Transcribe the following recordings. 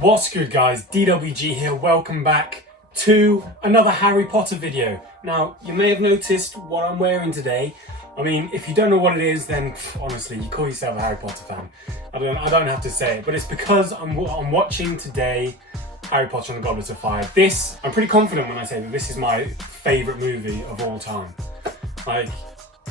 What's good guys, DWG here, welcome back to another Harry Potter video. Now, you may have noticed what I'm wearing today. I mean, if you don't know what it is, then honestly, you call yourself a Harry Potter fan. I don't have to say it, but it's because I'm watching today Harry Potter and the Goblet of Fire. I'm pretty confident when I say that this is my favourite movie of all time. Like,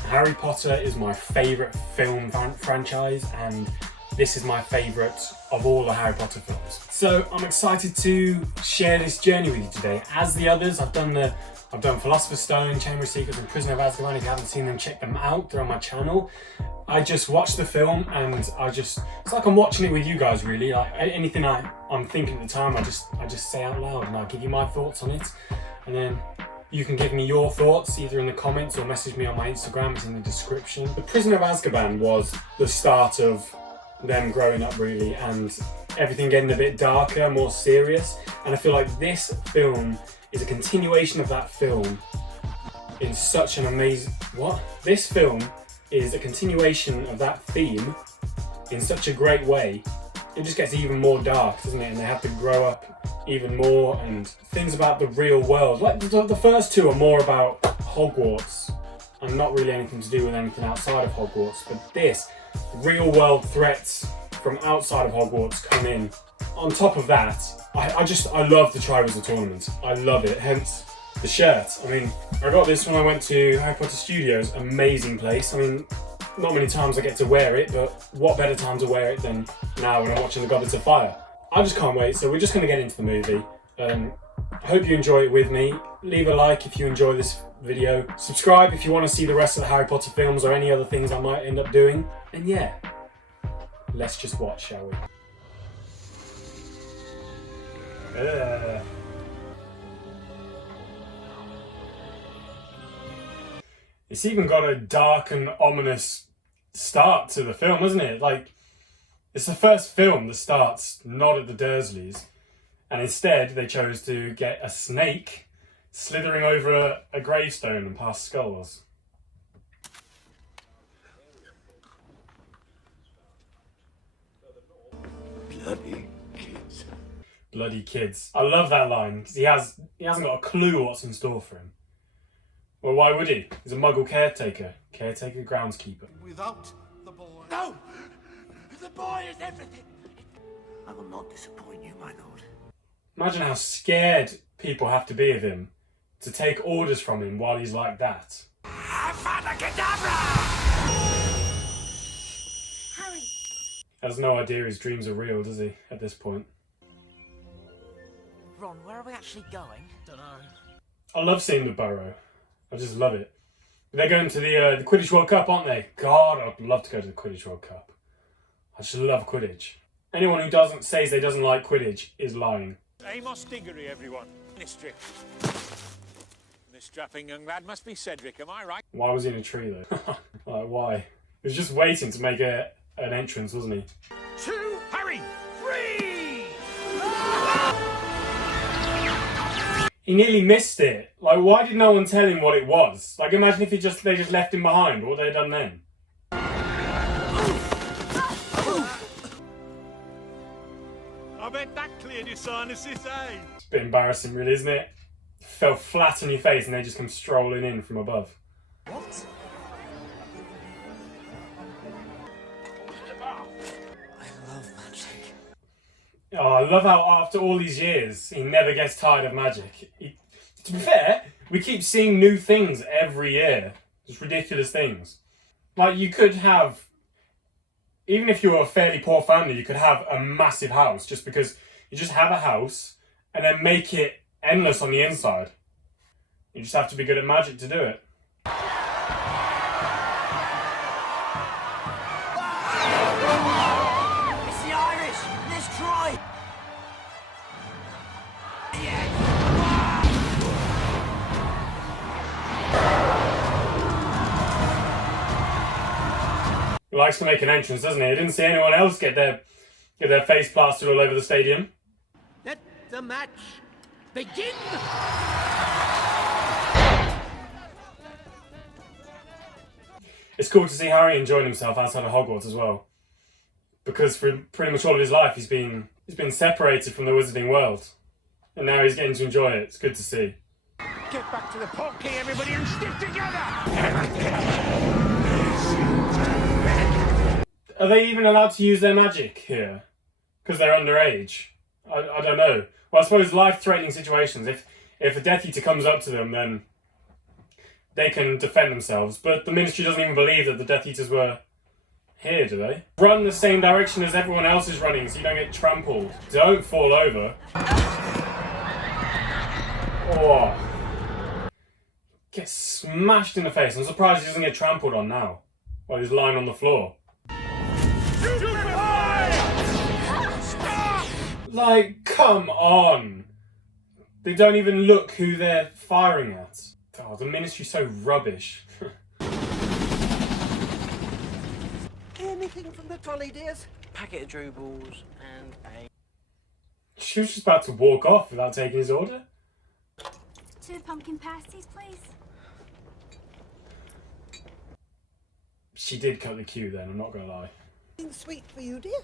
Harry Potter is my favourite film franchise, and this is my favourite of all the Harry Potter films. So I'm excited to share this journey with you today. As the others, I've done Philosopher's Stone, Chamber of Secrets and Prisoner of Azkaban. If you haven't seen them, check them out, they're on my channel. I just watched the film and it's like I'm watching it with you guys really. Like anything I'm thinking at the time, I just say out loud and I give you my thoughts on it. And then you can give me your thoughts either in the comments or message me on my Instagram, it's in the description. The Prisoner of Azkaban was the start of them growing up really, and everything getting a bit darker, more serious. And I feel like this film is a continuation of that film in such an amazing... This film is a continuation of that theme in such a great way. It just gets even more dark, doesn't it? And they have to grow up even more, and things about the real world. Like the first two are more about Hogwarts and not really anything to do with anything outside of Hogwarts. But this, real world threats from outside of Hogwarts come in. On top of that, I love the Triwizard Tournament. I love it, hence the shirt. I mean, I got this when I went to Harry Potter Studios, amazing place. I mean, not many times I get to wear it, but what better time to wear it than now when I'm watching the Goblet of Fire. I just can't wait, so we're just going to get into the movie. I hope you enjoy it with me. Leave a like if you enjoy this video. Subscribe if you want to see the rest of the Harry Potter films or any other things I might end up doing. And yeah, let's just watch, shall we? It's even got a dark and ominous start to the film, isn't it? Like, it's the first film that starts not at the Dursleys, and instead they chose to get a snake slithering over a gravestone and past skulls. Bloody kids. Bloody kids. I love that line because he hasn't got a clue what's in store for him. Well, why would he? He's a Muggle caretaker, groundskeeper. Without the boy. No! The boy is everything! I will not disappoint you, my lord. Imagine how scared people have to be of him to take orders from him while he's like that. Avada Kedavra! Harry! Has no idea his dreams are real, does he, at this point? Ron, where are we actually going? Dunno. I love seeing the Burrow. I just love it. They're going to the Quidditch World Cup, aren't they? God, I'd love to go to the Quidditch World Cup. I just love Quidditch. Anyone who says they doesn't like Quidditch is lying. Amos Diggory, everyone. Ministry. This strapping young lad must be Cedric, am I right? Why was he in a tree though? Like, why? He was just waiting to make an entrance, wasn't he? To Harry! Free! He nearly missed it. Like, why did no one tell him what it was? Like, imagine if they just left him behind. What would they have done then? I bet that cleared your sinuses, eh? It's a bit embarrassing, really, isn't it? Fell flat on your face and they just come strolling in from above. What? I love magic. Oh, I love how after all these years, he never gets tired of magic. To be fair, we keep seeing new things every year. Just ridiculous things. Like, you could have... Even if you were a fairly poor family, you could have a massive house just because you just have a house and then make it endless on the inside. You just have to be good at magic to do it. It's the Irish! Let's try! He likes to make an entrance, doesn't he? I didn't see anyone else get their face plastered all over the stadium. Let the match begin! It's cool to see Harry enjoying himself outside of Hogwarts as well. Because for pretty much all of his life he's been He's been separated from the wizarding world. And now he's getting to enjoy it. It's good to see. Get back to the portkey, everybody, and stick together! Are they even allowed to use their magic here? Because they're underage? I don't know. Well, I suppose life-threatening situations. If a Death Eater comes up to them, then they can defend themselves. But the Ministry doesn't even believe that the Death Eaters were here, do they? Run the same direction as everyone else is running so you don't get trampled. Don't fall over. Oh. Get smashed in the face. I'm surprised he doesn't get trampled on now while he's lying on the floor. Like, come on. They don't even look who they're firing at. Oh, the Ministry's so rubbish. Anything from the trolley, dears? Packet of drew balls and a... She was just about to walk off without taking his order. 2 pumpkin pasties, please. She did cut the queue then, I'm not gonna lie. Anything sweet for you, dear?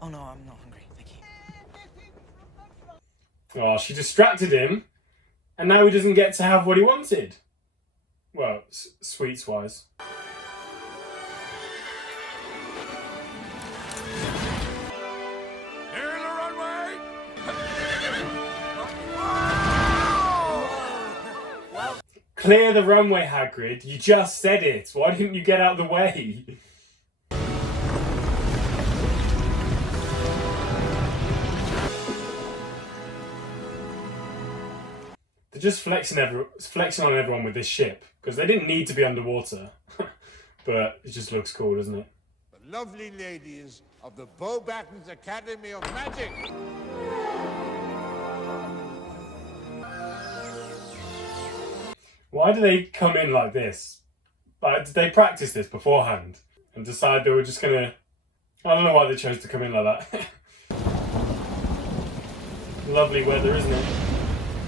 Oh no, I'm not hungry, thank you. Oh, she distracted him, and now he doesn't get to have what he wanted. Well, sweets-wise. Here the runway! Clear the runway, Hagrid. You just said it. Why didn't you get out of the way? They're just flexing on everyone with this ship, because they didn't need to be underwater. But it just looks cool, doesn't it? The lovely ladies of the Beauxbatons Academy of Magic. Why do they come in like this? Like, did they practice this beforehand and decide they were just gonna... I don't know why they chose to come in like that. Lovely weather, isn't it?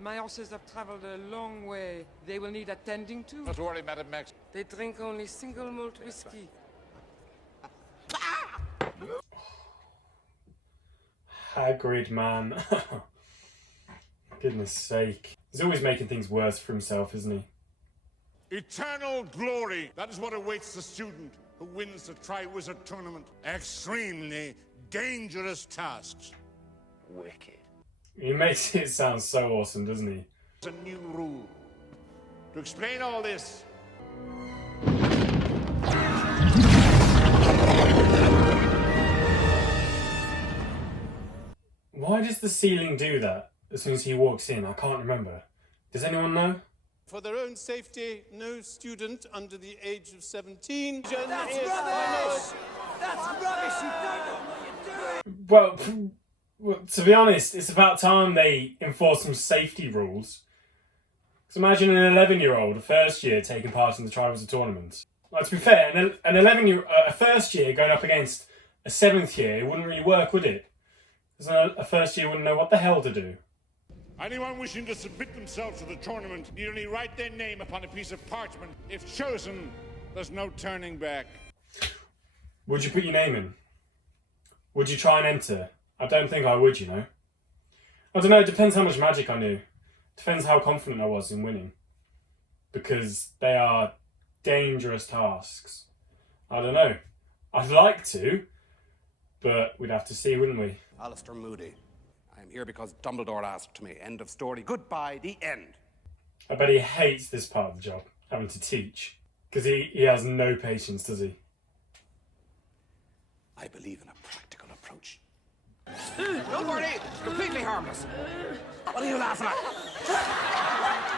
My horses have traveled a long way. They will need attending to. Not to worry, Madam Max. They drink only single malt whiskey. Hagrid, man. Goodness sake. He's always making things worse for himself, isn't he? Eternal glory. That is what awaits the student who wins the Triwizard Tournament. Extremely dangerous tasks. Wicked. He makes it sound so awesome, doesn't he? It's a new rule. To explain all this, Why does the ceiling do that as soon as he walks in? I can't remember. Does anyone know? For their own safety, no student under the age of 17. That's rubbish! That's rubbish! You don't know what you're doing! Well, to be honest, it's about time they enforce some safety rules. Because imagine an 11-year-old, a first year, taking part in the Triwizard Tournament. Like, to be fair, a first year going up against a 7th year, it wouldn't really work, would it? Because a first year wouldn't know what the hell to do. anyone wishing to submit themselves to the tournament need only write their name upon a piece of parchment. If chosen, there's no turning back. Would you put your name in? Would you try and enter? I don't think I would, you know. I don't know, it depends how much magic I knew. Depends how confident I was in winning. Because they are dangerous tasks. I don't know. I'd like to, but we'd have to see, wouldn't we? Alistair Moody. I'm here because Dumbledore asked me. End of story. Goodbye, the end. I bet he hates this part of the job, having to teach. Because he has no patience, does he? I believe in a practical approach. Don't worry, it's completely harmless. What are you laughing at?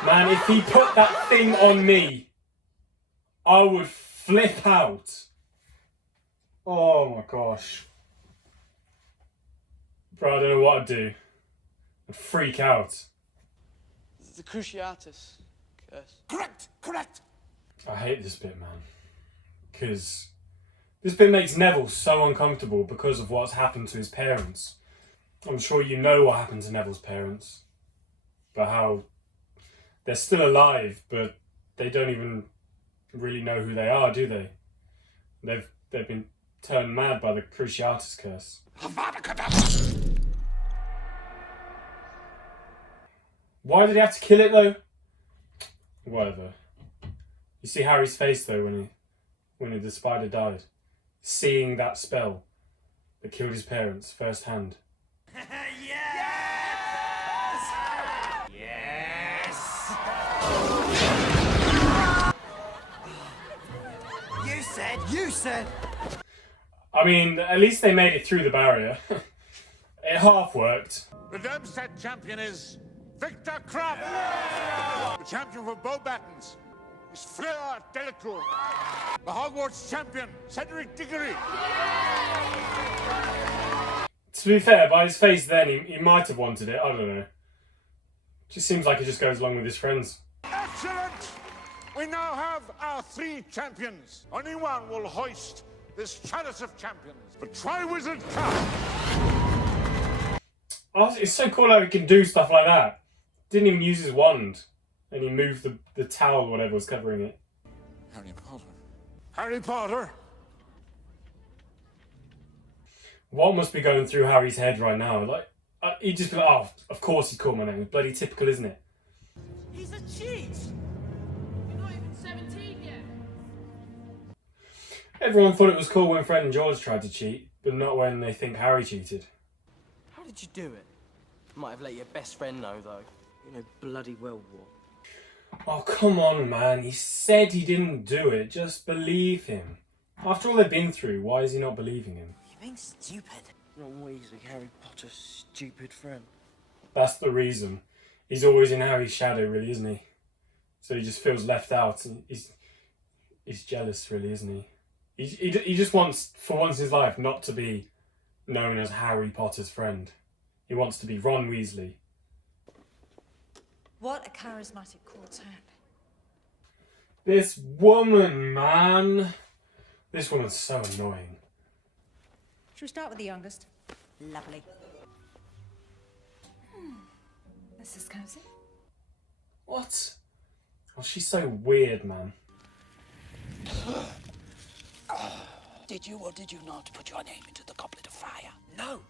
Man, if he put that thing on me, I would flip out. Oh my gosh. Bro, I don't know what I'd do. I'd freak out. The Cruciatus curse. Correct. I hate this bit, man. Because this bit makes Neville so uncomfortable because of what's happened to his parents. I'm sure you know what happened to Neville's parents. But how they're still alive, but they don't even really know who they are, do they? They've been turned mad by the Cruciatus curse. Why did he have to kill it though? Whatever. You see Harry's face though when the spider died. Seeing that spell that killed his parents firsthand. You said. I mean, at least they made it through the barrier. It half worked. The Darmstadt champion is Victor Krupp. The champion for Beauxbatons is Fleur Delacour. The Hogwarts champion, Cedric Diggory. To be fair, by his face then, he might have wanted it. I don't know. Just seems like he just goes along with his friends. Excellent! We now have our 3 champions. Only one will hoist this chalice of champions. The Triwizard Cup. Oh, it's so cool how he can do stuff like that. Didn't even use his wand. And he moved the towel or whatever was covering it. Harry Potter. Harry Potter. What must be going through Harry's head right now? Like, he'd just be like, oh, of course he called my name. It's bloody typical, isn't it? He's a cheat! You're not even 17 yet. Everyone thought it was cool when Fred and George tried to cheat, but not when they think Harry cheated. How did you do it? Might have let your best friend know, though. You know bloody well what. Oh, come on, man. He said he didn't do it. Just believe him. After all they've been through, why is he not believing him? You're being stupid. Ron Weasley, Harry Potter's stupid friend. That's the reason. He's always in Harry's shadow, really, isn't he? So he just feels left out. And he's jealous, really, isn't he? He just wants, for once in his life, not to be known as Harry Potter's friend. He wants to be Ron Weasley. What a charismatic quartet. This woman, man. This woman's so annoying. Should we start with the youngest? Lovely. This is cozy. What? Oh, she's so weird, man. Did you or did you not put your name into the Goblet of Fire? No.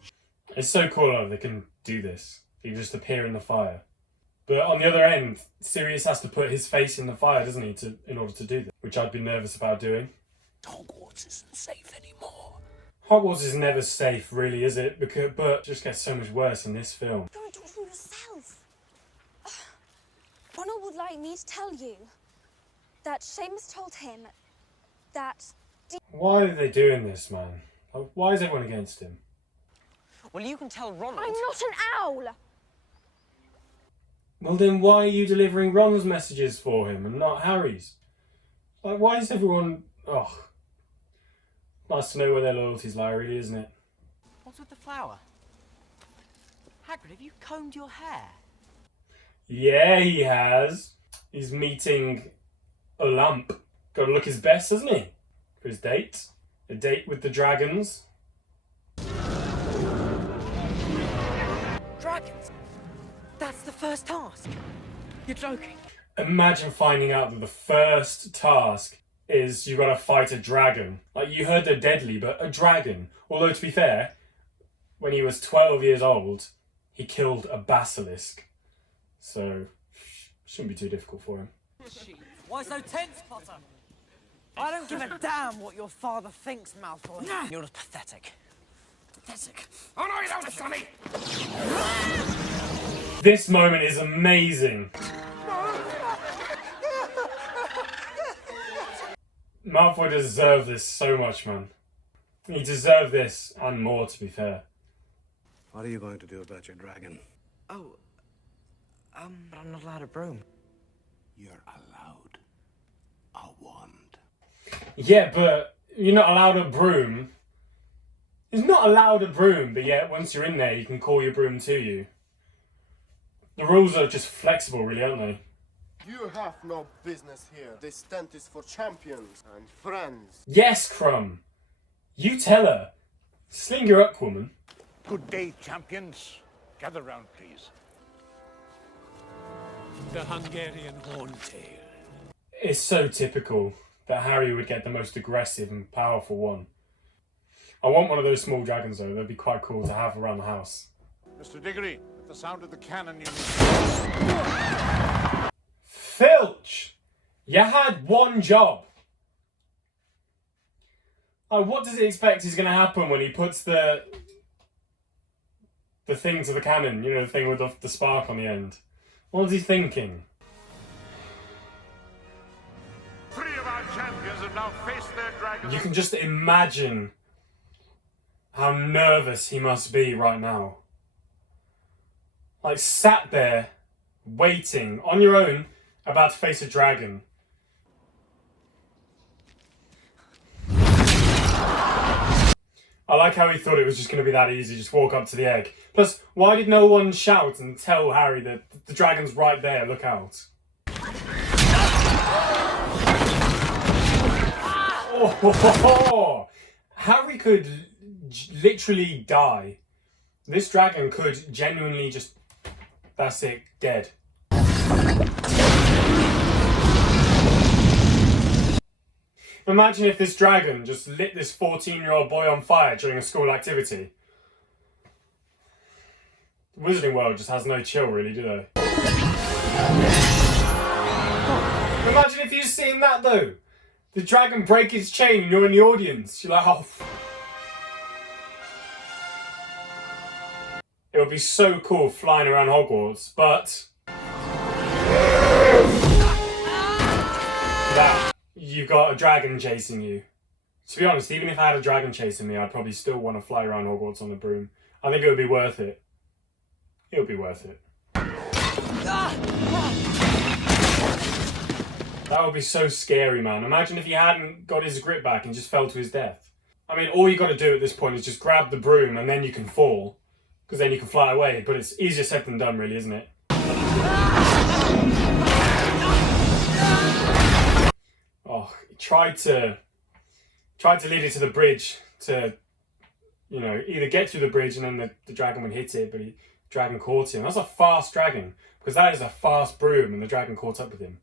It's so cool how they can do this. He can just appear in the fire. But on the other end, Sirius has to put his face in the fire, doesn't he, in order to do that? Which I'd be nervous about doing. Hogwarts isn't safe anymore. Hogwarts is never safe, really, is it? But it just gets so much worse in this film. Don't talk from yourself. Ronald would like me to tell you that Seamus told him that... Why are they doing this, man? Like, why is everyone against him? Well, you can tell Ronald... I'm not an owl! Well, then why are you delivering Ron's messages for him and not Harry's? Like, why is everyone... Oh. Nice to know where their loyalties lie, really, isn't it? What's with the flower? Hagrid, have you combed your hair? Yeah, he has. He's meeting a lump. Gotta look his best, hasn't he? For his date. A date with the dragons. Dragons? That's the first task. You're joking. Imagine finding out that the first task is you gotta fight a dragon. Like, you heard they're deadly, but a dragon. Although, to be fair, when he was 12 years old, he killed a basilisk. So, shouldn't be too difficult for him. Why so tense, Potter? I don't give a damn what your father thinks, Malfoy. You're just pathetic. Pathetic. Oh, no, you don't, Sonny! This moment is amazing. Malfoy deserved this so much, man. He deserved this and more, to be fair. What are you going to do about your dragon? Oh, but I'm not allowed a broom. You're allowed a wand. Yeah, but you're not allowed a broom. He's not allowed a broom, but yet once you're in there, you can call your broom to you. The rules are just flexible, really, aren't they? You have no business here. This tent is for champions and friends. Yes, Crumb. You tell her. Sling her up, woman. Good day, champions. Gather round, please. The Hungarian horntail. It's so typical that Harry would get the most aggressive and powerful one. I want one of those small dragons though. They'd be quite cool to have around the house. Mr. Diggory, at the sound of the cannon, you Filch! You had one job. Like, what does he expect is going to happen when he puts the thing to the cannon? You know, the thing with the spark on the end. What is he thinking? Three of our champions have now faced their dragons. You can just imagine how nervous he must be right now. Like, sat there, waiting, on your own, about to face a dragon. I like how he thought it was just going to be that easy, just walk up to the egg. Plus, why did no one shout and tell Harry that the dragon's right there, look out? Oh, Harry could literally die. This dragon could genuinely just... That's it, dead. Imagine if this dragon just lit this 14-year-old boy on fire during a school activity. The Wizarding world just has no chill, really, do they? Imagine if you've seen that, though. The dragon break its chain and you're in the audience. You're like, oh. It would be so cool flying around Hogwarts, but... that. You've got a dragon chasing you. To be honest, even if I had a dragon chasing me, I'd probably still want to fly around Hogwarts on the broom. I think it would be worth it. It would be worth it. That would be so scary, man. Imagine if he hadn't got his grip back and just fell to his death. I mean, all you got to do at this point is just grab the broom and then you can fall. Because then you can fly away. But it's easier said than done, really, isn't it? Oh, he tried to lead it to the bridge to, you know, either get through the bridge and then the dragon would hit it, but the dragon caught him. That's a fast dragon, because that is a fast broom and the dragon caught up with him.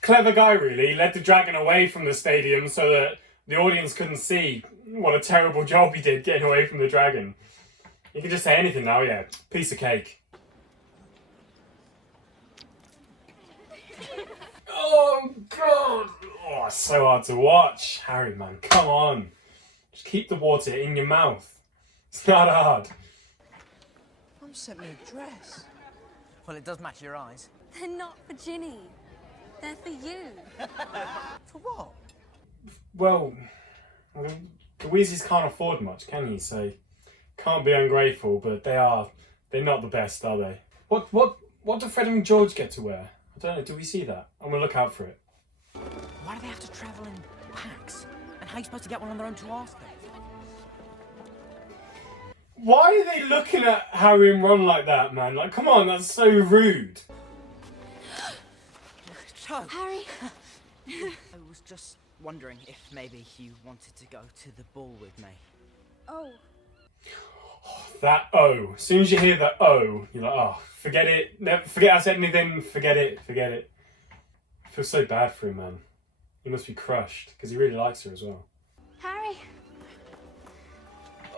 Clever guy, really. He led the dragon away from the stadium so that the audience couldn't see what a terrible job he did getting away from the dragon. You can just say anything now, yeah. Piece of cake. Oh, God. Oh, it's so hard to watch. Harry, man, come on. Just keep the water in your mouth. It's not hard. Mum sent me a dress. Well, it does match your eyes. They're not for Ginny. They're for you. For what? Well, the Weasleys can't afford much, can you? So, can't be ungrateful, but they're not the best, are they? What do Fred and George get to wear? I don't know, do we see that? I'm gonna look out for it. Why do they have to travel in packs? And how are you supposed to get one on their own to ask them? Why are they looking at Harry and Ron like that, man? Like, come on, that's so rude. Harry? I was just wondering if maybe you wanted to go to the ball with me. Oh. That O. As soon as you hear that O, you're like, oh, forget it. Never, forget I said anything. Forget it. Forget it. I feel so bad for him, man. He must be crushed, because he really likes her as well. Harry?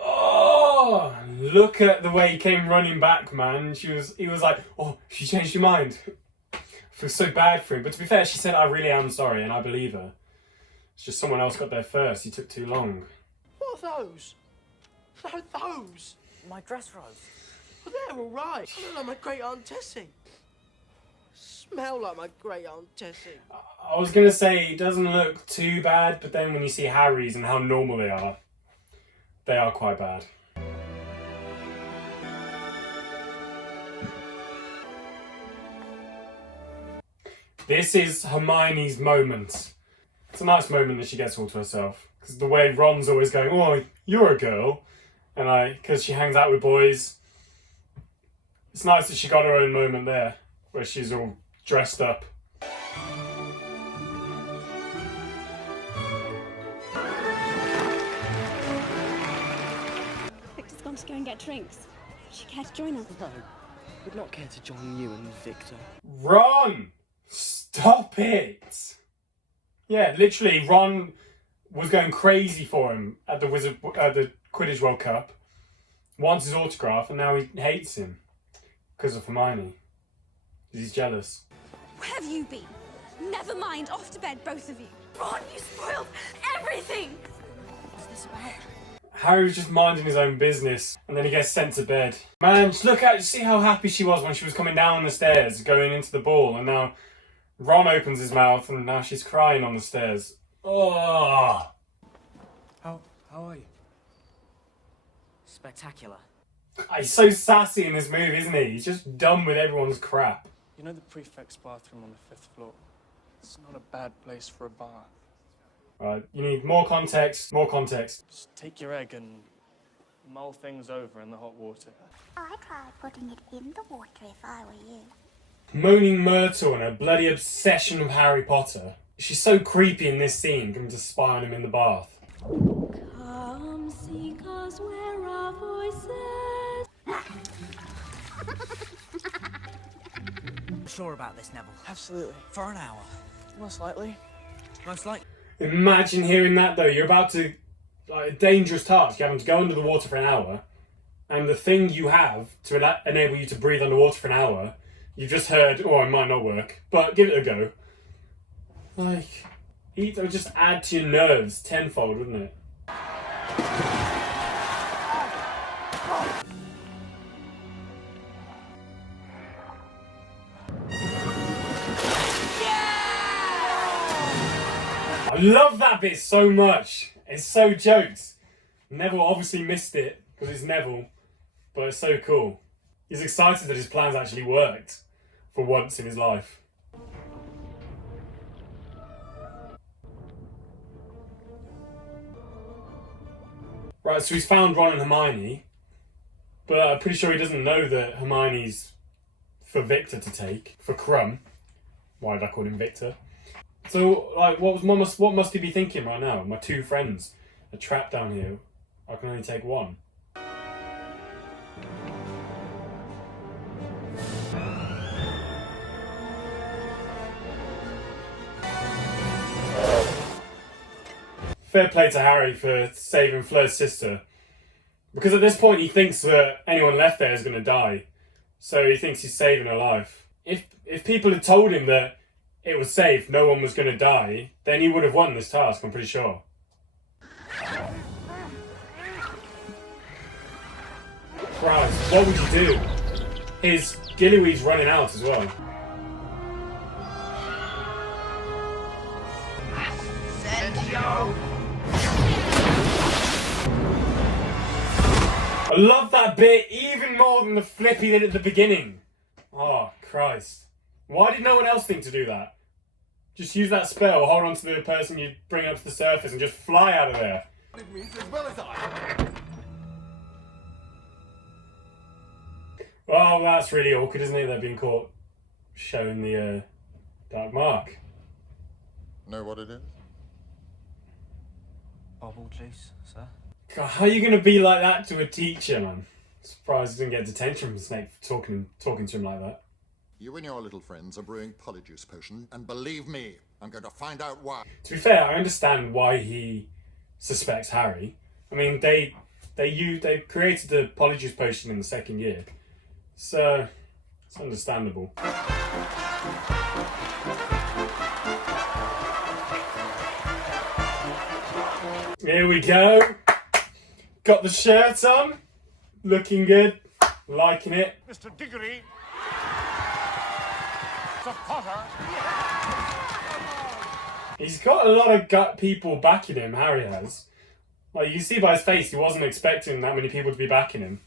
Oh, look at the way he came running back, man. He was like, oh, she changed her mind. I feel so bad for him. But to be fair, she said, I really am sorry, and I believe her. It's just someone else got there first. He took too long. What are those? No, those. My dress robes. Well, they're all right. I look like my great Aunt Tessie. Smell like my great Aunt Tessie. I was going to say, it doesn't look too bad, but then when you see Harry's and how normal they are quite bad. This is Hermione's moment. It's a nice moment that she gets all to herself. Because the way Ron's always going, oh, you're a girl. And because she hangs out with boys. It's nice that she got her own moment there. Where she's all dressed up. Victor's gone to go and get drinks. Would you care to join us? No, would not care to join you and Victor. Ron! Stop it! Yeah, literally, Ron was going crazy for him at the Quidditch World Cup. Wants his autograph, and now he hates him because of Hermione. He's jealous. Where have you been? Never mind, off to bed, both of you. Ron, you spoiled everything! What's this about? Harry was just minding his own business, and then he gets sent to bed. Man, just see how happy she was when she was coming down the stairs, going into the ball, and now Ron opens his mouth, and now she's crying on the stairs. Oh! How are you? Spectacular. He's so sassy in this movie, isn't he? He's just done with everyone's crap. You know the prefect's bathroom on the 5th floor? It's not a bad place for a bath. Right, you need more context, more context. Just take your egg and mull things over in the hot water. I tried putting it in the water if I were you. Moaning Myrtle and her bloody obsession with Harry Potter. She's so creepy in this scene, coming to spy on him in the bath. Come seek us where our voices. Sure about this, Neville? Absolutely. For an hour. Most likely. Most likely. Imagine hearing that though. You're about to, like, a dangerous task. You're having to go under the water for an hour, and the thing you have to enable you to breathe underwater for an hour, you've just heard, oh, it might not work, but give it a go. Like, it would just add to your nerves tenfold, wouldn't it? I love that bit so much. It's so jokes. Neville obviously missed it because it's Neville, but it's so cool. He's excited that his plans actually worked for once in his life. Right, so he's found Ron and Hermione, but I'm pretty sure he doesn't know that Hermione's for Victor to take, for Crumb. Why did I call him Victor? So, like, what must he be thinking right now? My two friends are trapped down here. I can only take one. Fair play to Harry for saving Fleur's sister. Because at this point he thinks that anyone left there is going to die. So he thinks he's saving her life. If people had told him that it was safe, no one was going to die, then he would have won this task, I'm pretty sure. Christ, what would you do? His gillyweed's running out as well. I love that bit even more than the flip he did at the beginning. Oh, Christ. Why did no one else think to do that? Just use that spell, hold on to the person you bring up to the surface and just fly out of there. Well, that's really awkward, isn't it? They're being caught showing the dark mark. Know what it is? Bubble juice, sir. God, how are you going to be like that to a teacher, man? Surprised he didn't get detention from Snape for talking to him like that. You and your little friends are brewing polyjuice potion, and believe me, I'm going to find out why. To be fair, I understand why he suspects Harry. I mean, they created the polyjuice potion in the second year, so it's understandable. Here we go. Got the shirt on. Looking good. Liking it. Mr. Diggory. The Potter. He's got a lot of people backing him, Harry has. Like, you can see by his face, he wasn't expecting that many people to be backing him.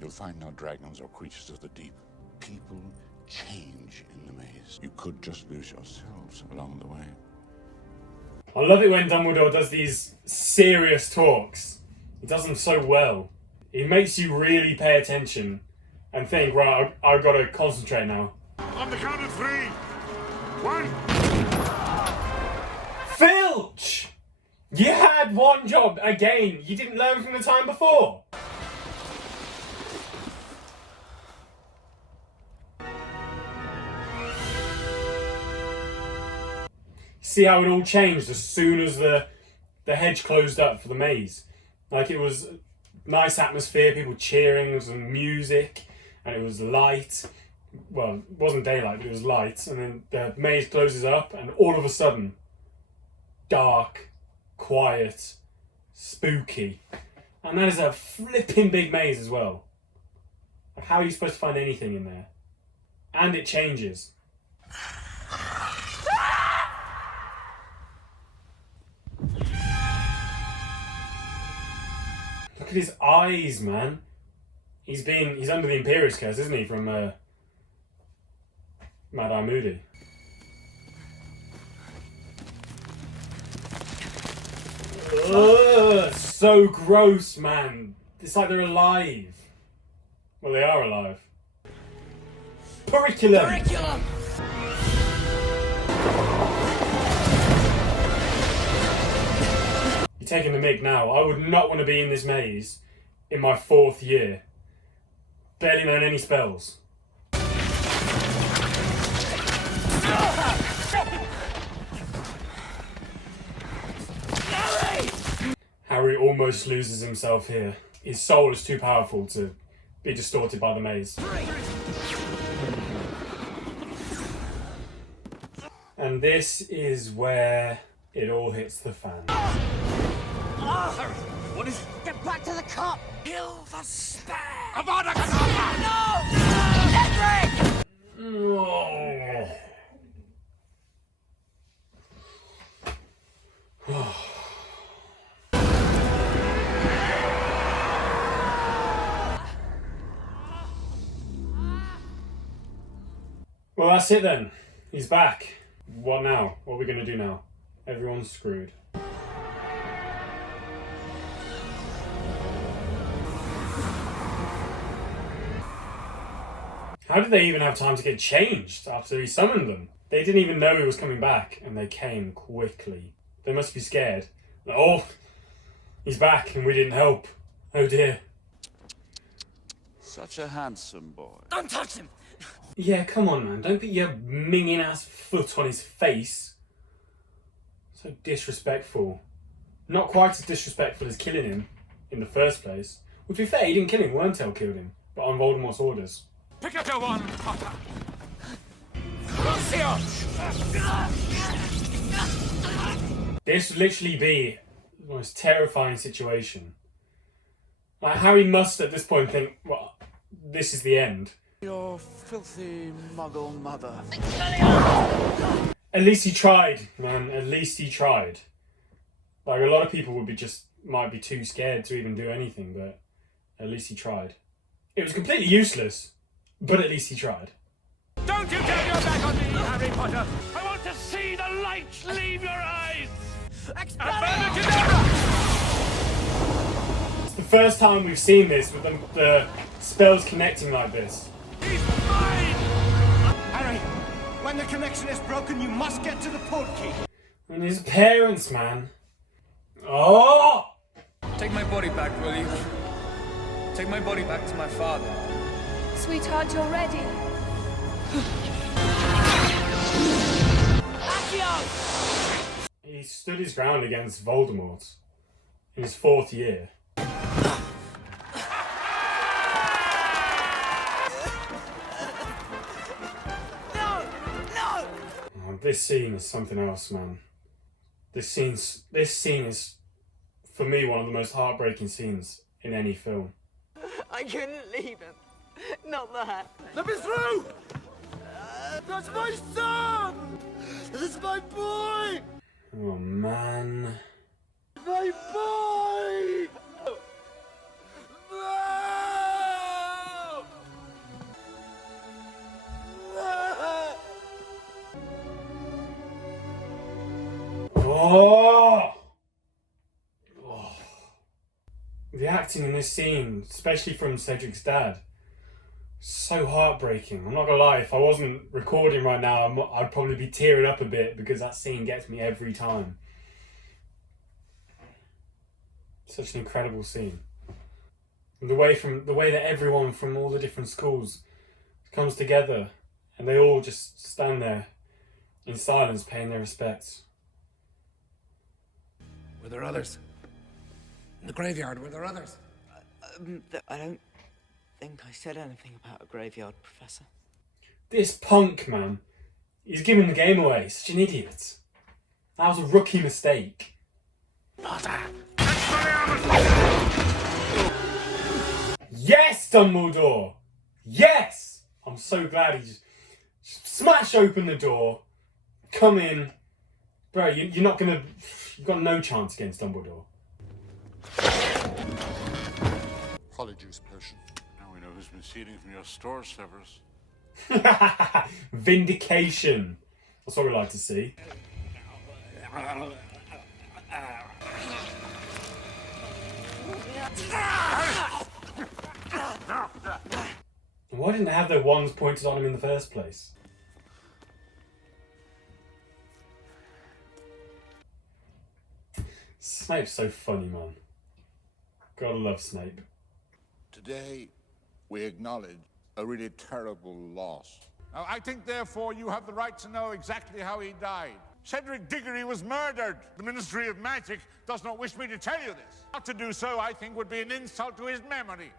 You'll find no dragons or creatures of the deep. People change in the maze. You could just lose yourselves along the way. I love it when Dumbledore does these serious talks. He does them so well. He makes you really pay attention and think, right, I've got to concentrate now. On the count of 3. 1. Filch! You had one job again. You didn't learn from the time before. see how it all changed as soon as the hedge closed up for the maze. Like, it was nice atmosphere, people cheering, there was some music, and it was light. Well, it wasn't daylight, but it was light. And then the maze closes up, and all of a sudden, dark, quiet, spooky. And that is a flipping big maze as well. Like, how are you supposed to find anything in there? And it changes. Look at his eyes, man. He's under the Imperious curse, isn't he, from Mad-Eye Moody. Ugh, so gross, man. It's like they're alive. Well, they are alive. Periculum! Periculum! You're taking the mick now. I would not want to be in this maze in my 4th year. Barely known any spells. Harry almost loses himself here. His soul is too powerful to be distorted by the maze. And this is where it all hits the fan. What is it? Get back to the cup! Kill the spare! Avada Kedavra! No! Oh. Well, that's it then. He's back. What now? What are we going to do now? Everyone's screwed. How did they even have time to get changed after he summoned them? They didn't even know he was coming back, and they came quickly. They must be scared. Oh, he's back and we didn't help. Oh dear. Such a handsome boy. Don't touch him! Yeah, come on, man. Don't put your minging ass foot on his face. So disrespectful. Not quite as disrespectful as killing him in the first place. Well, to be fair, he didn't kill him. Wormtail killed him, but on Voldemort's orders. Pick up your wand, Potter. This would literally be the most terrifying situation. Like, Harry must at this point think, well, this is the end. Your filthy muggle mother. At least he tried, man. At least he tried. Like, a lot of people might be too scared to even do anything, but at least he tried. It was completely useless, but at least he tried. Don't you turn your back on me, Harry Potter! I want to see the light leave your eyes! Avada Kedavra! It's the first time we've seen this with the spells connecting like this. He's mine! Harry, when the connection is broken, you must get to the portkey. And his parents, man. Oh! Take my body back, will you? Take my body back to my father. Sweetheart, you're ready. He stood his ground against Voldemort in his 4th year. Oh, this scene is something else, man. This scene is, for me, one of the most heartbreaking scenes in any film. I couldn't leave him. Not that. Let me through! That's my son! This is my boy! Oh, man. My boy! No! Oh! Oh! The acting in this scene, especially from Cedric's dad, so heartbreaking. I'm not gonna lie, if I wasn't recording right now, I'd probably be tearing up a bit because that scene gets me every time. Such an incredible scene. And the way that everyone from all the different schools comes together and they all just stand there in silence paying their respects. Were there others? In the graveyard, were there others? I don't think I said anything about a graveyard, Professor. This punk, man. He's giving the game away. Such an idiot. That was a rookie mistake. Potter! Yes, Dumbledore! Yes! I'm so glad he just smash open the door, come in. Bro, you're not gonna... You've got no chance against Dumbledore. Polyjuice potion. Now we know who's been stealing from your store, Severus. Vindication. That's what we like to see. Why didn't they have their wands pointed on him in the first place? Snape's so funny, man. Gotta love Snape. Today, we acknowledge a really terrible loss. Now, I think, therefore, you have the right to know exactly how he died. Cedric Diggory was murdered. The Ministry of Magic does not wish me to tell you this. Not to do so, I think, would be an insult to his memory.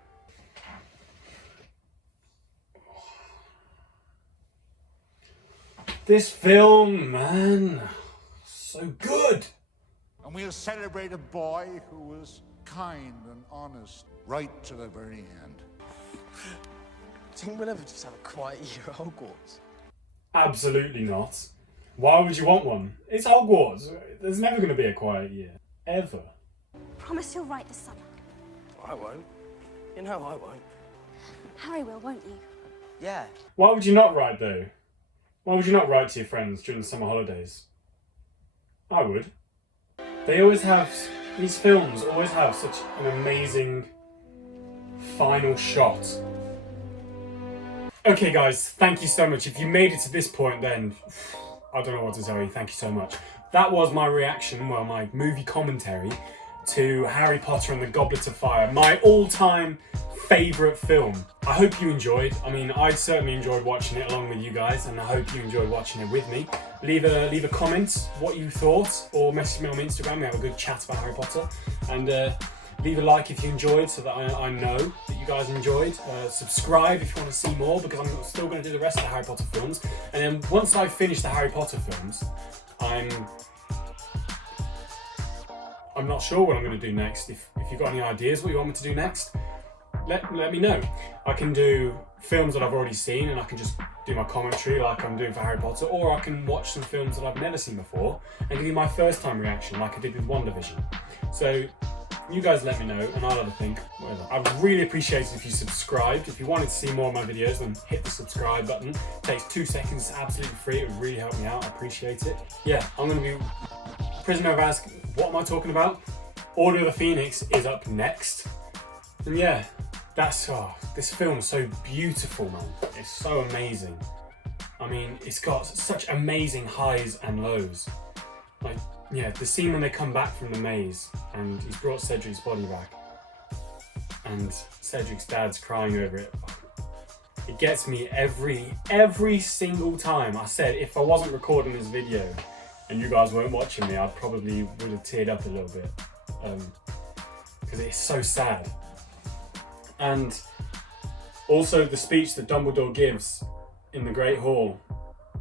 This film, man, so good. And we'll celebrate a boy who was kind and honest right to the very end. Do you think we'll ever just have a quiet year at Hogwarts? Absolutely not. Why would you want one? It's Hogwarts. There's never going to be a quiet year. Ever. Promise you'll write this summer. I won't. You know I won't. Harry will, won't you? Yeah. Why would you not write, though? Why would you not write to your friends during the summer holidays? I would. They always have... These films always have such an amazing final shot. Okay, guys, thank you so much. If you made it to this point, then... I don't know what to tell you. Thank you so much. That was my reaction, well, my movie commentary to Harry Potter and the Goblet of Fire. My all-time favourite film. I hope you enjoyed. I mean, I certainly enjoyed watching it along with you guys, and I hope you enjoyed watching it with me. Leave a comment what you thought, or message me on Instagram. We have a good chat about Harry Potter. And leave a like if you enjoyed, so that I know that you guys enjoyed. Subscribe if you want to see more, because I'm still going to do the rest of the Harry Potter films. And then once I finish the Harry Potter films, I'm not sure what I'm going to do next. If you've got any ideas what you want me to do next, let me know. I can do films that I've already seen and I can just do my commentary like I'm doing for Harry Potter, or I can watch some films that I've never seen before and give you my first time reaction like I did with WandaVision. So you guys let me know and I'll have a think, whatever. I would really appreciate it if you subscribed. If you wanted to see more of my videos, then hit the subscribe button. It takes 2 seconds, it's absolutely free. It would really help me out, I appreciate it. Yeah, I'm going to be Prisoner of Azkaban. What am I talking about? Order of the Phoenix is up next. And yeah, that's, this film's so beautiful, man. It's so amazing. I mean, it's got such amazing highs and lows. Like, yeah, the scene when they come back from the maze and he's brought Cedric's body back and Cedric's dad's crying over it. It gets me every single time. I said if I wasn't recording this video and you guys weren't watching me, I probably would have teared up a little bit. Because it's so sad. And also the speech that Dumbledore gives in the Great Hall.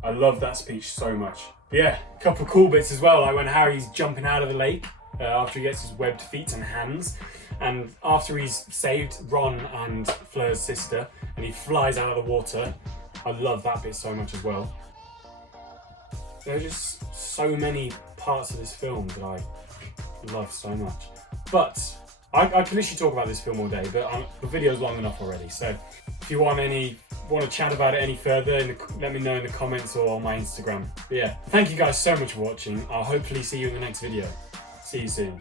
I love that speech so much. But yeah, a couple of cool bits as well, like when Harry's jumping out of the lake after he gets his webbed feet and hands, and after he's saved Ron and Fleur's sister and he flies out of the water. I love that bit so much as well. There are just so many parts of this film that I love so much. But I can literally talk about this film all day, but the video's long enough already. So if you want to chat about it any further, let me know in the comments or on my Instagram. But yeah, thank you guys so much for watching. I'll hopefully see you in the next video. See you soon.